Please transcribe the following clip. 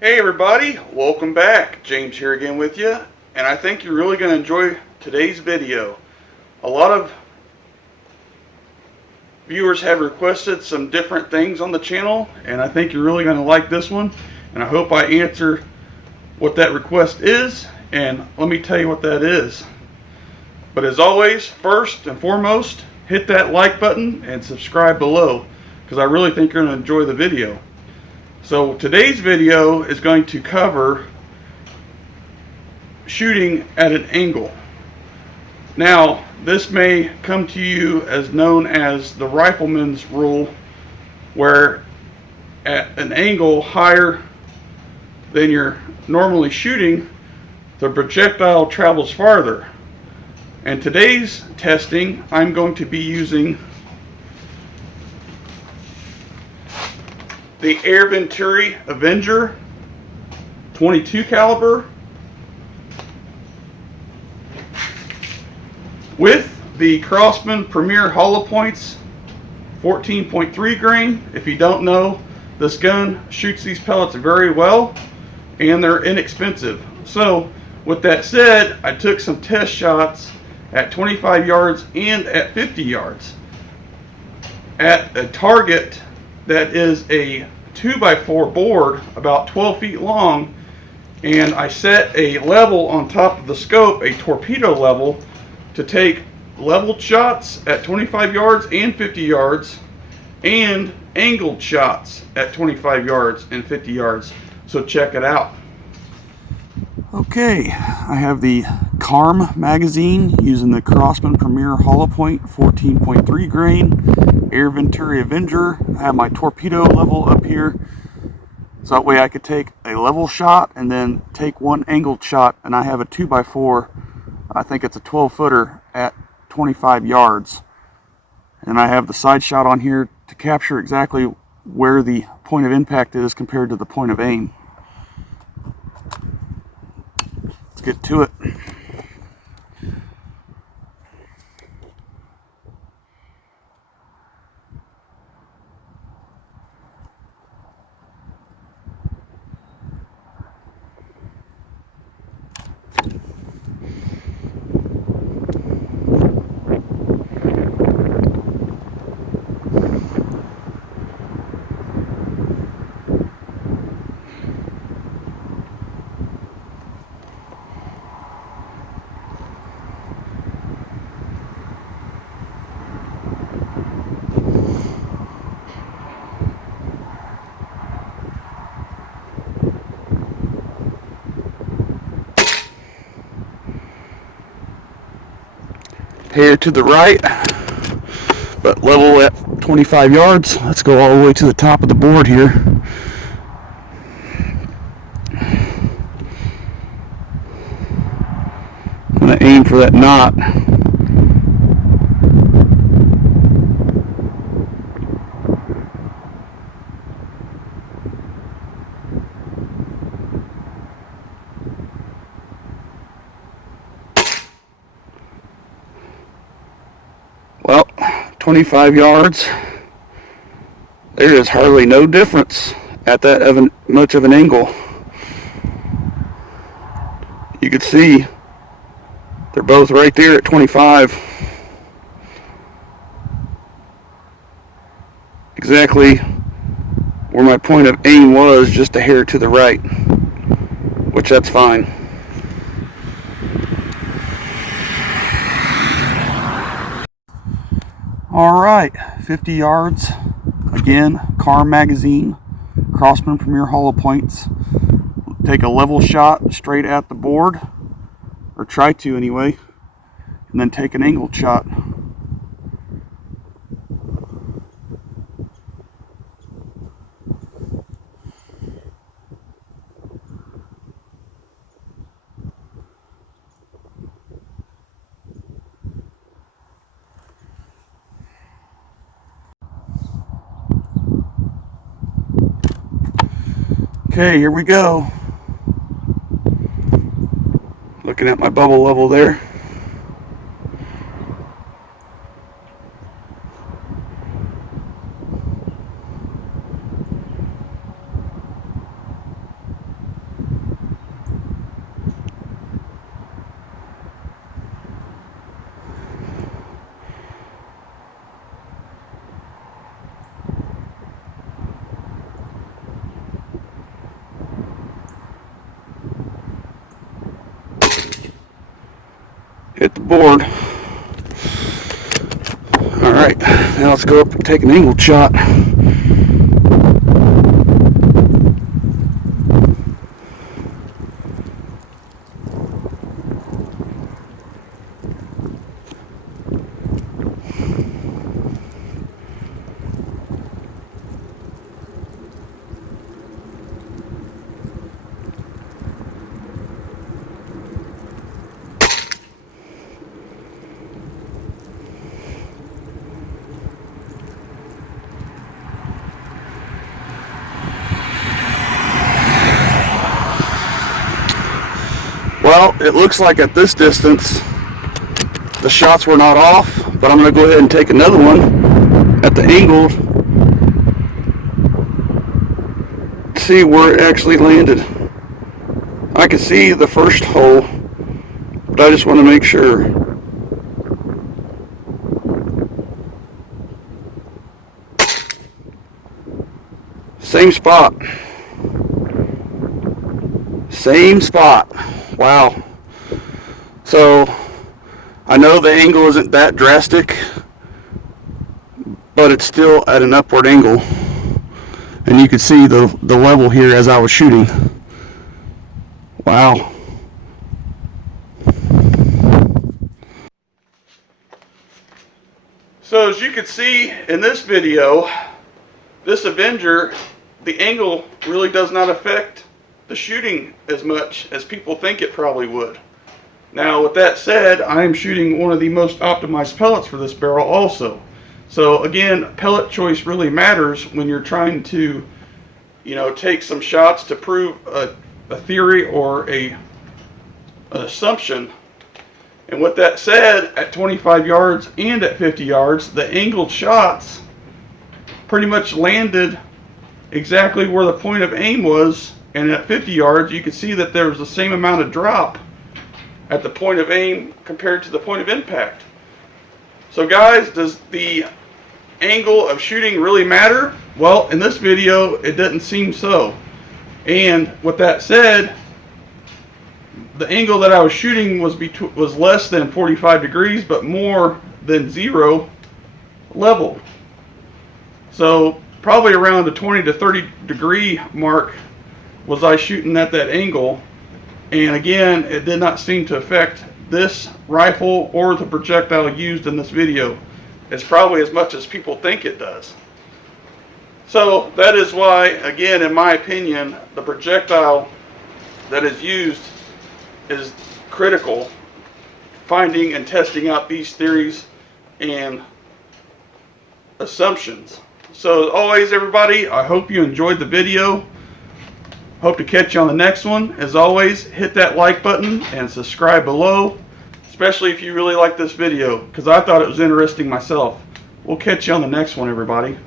Hey everybody, welcome back. James here again with you, and I think you're really going to enjoy today's video. A lot of viewers have requested some different things on the channel, and I think you're really going to like this one, and I hope I answer what that request is, and let me tell you what that is. But as always, first and foremost, hit that like button and subscribe below, because I really think you're going to enjoy the video. So today's video is going to cover shooting at an angle. Now, this may come to you as known as the Rifleman's rule, where at an angle higher than you're normally shooting, the projectile travels farther. And today's testing, I'm going to be using the Airgun Avenger 22 caliber with the Crosman Premier Hollow Points 14.3 grain. If you don't know, this gun shoots these pellets very well and they're inexpensive. So with that said, I took some test shots at 25 yards and at 50 yards at a target that is a 2x4 board about 12 feet long, and I set a level on top of the scope, a torpedo level, to take leveled shots at 25 yards and 50 yards and angled shots at 25 yards and 50 yards. So check it out. Okay, I have the CARM magazine using the Crosman Premier Hollow Point 14.3 grain Airgun Avenger. I have my torpedo level up here, so that way I could take a level shot and then take one angled shot, and I have a 2x4, I think it's a 12-footer at 25 yards. And I have the side shot on here to capture exactly where the point of impact is compared to the point of aim. Let's get to it. Hair to the right, but level at 25 yards. Let's go all the way to the top of the board here. I'm going to aim for that knot. Well, 25 yards, there is hardly no difference at that much of an angle. You can see they're both right there at 25. Exactly where my point of aim was, just a hair to the right, which that's fine. Alright, 50 yards, again, CARM magazine, Crosman Premier Hollow Points. Take a level shot straight at the board, or try to anyway, and then take an angled shot. Okay, here we go. Looking at my bubble level there. hit the board. Alright, now let's go up and take an angled shot. Well, it looks like at this distance the shots were not off, but I'm going to go ahead and take another one at the angled, see where it actually landed. I can see the first hole, but I just want to make sure. Same spot. Same spot. Wow. So I know the angle isn't that drastic, but it's still at an upward angle, and you can see the level here as I was shooting. Wow. So as you can see in this video, this Avenger, the angle really does not affect the shooting as much as people think it probably would. Now with that said, I am shooting one of the most optimized pellets for this barrel also. So again, pellet choice really matters when you're trying to, you know, take some shots to prove a theory or an assumption. And with that said, at 25 yards and at 50 yards, the angled shots pretty much landed exactly where the point of aim was. And at 50 yards, you can see that there was the same amount of drop at the point of aim compared to the point of impact. So guys, does the angle of shooting really matter? Well, in this video, it doesn't seem so. And with that said, the angle that I was shooting was less than 45 degrees, but more than 0 level. So probably around the 20 to 30 degree mark was I shooting at that angle. And again, it did not seem to affect this rifle or the projectile used in this video. It's probably as much as people think it does. So that is why, again, in my opinion, the projectile that is used is critical. Finding and testing out these theories and assumptions. So as always, everybody, I hope you enjoyed the video. Hope to catch you on the next one. As always, hit that like button and subscribe below, especially if you really like this video, because I thought it was interesting myself. We'll catch you on the next one, everybody.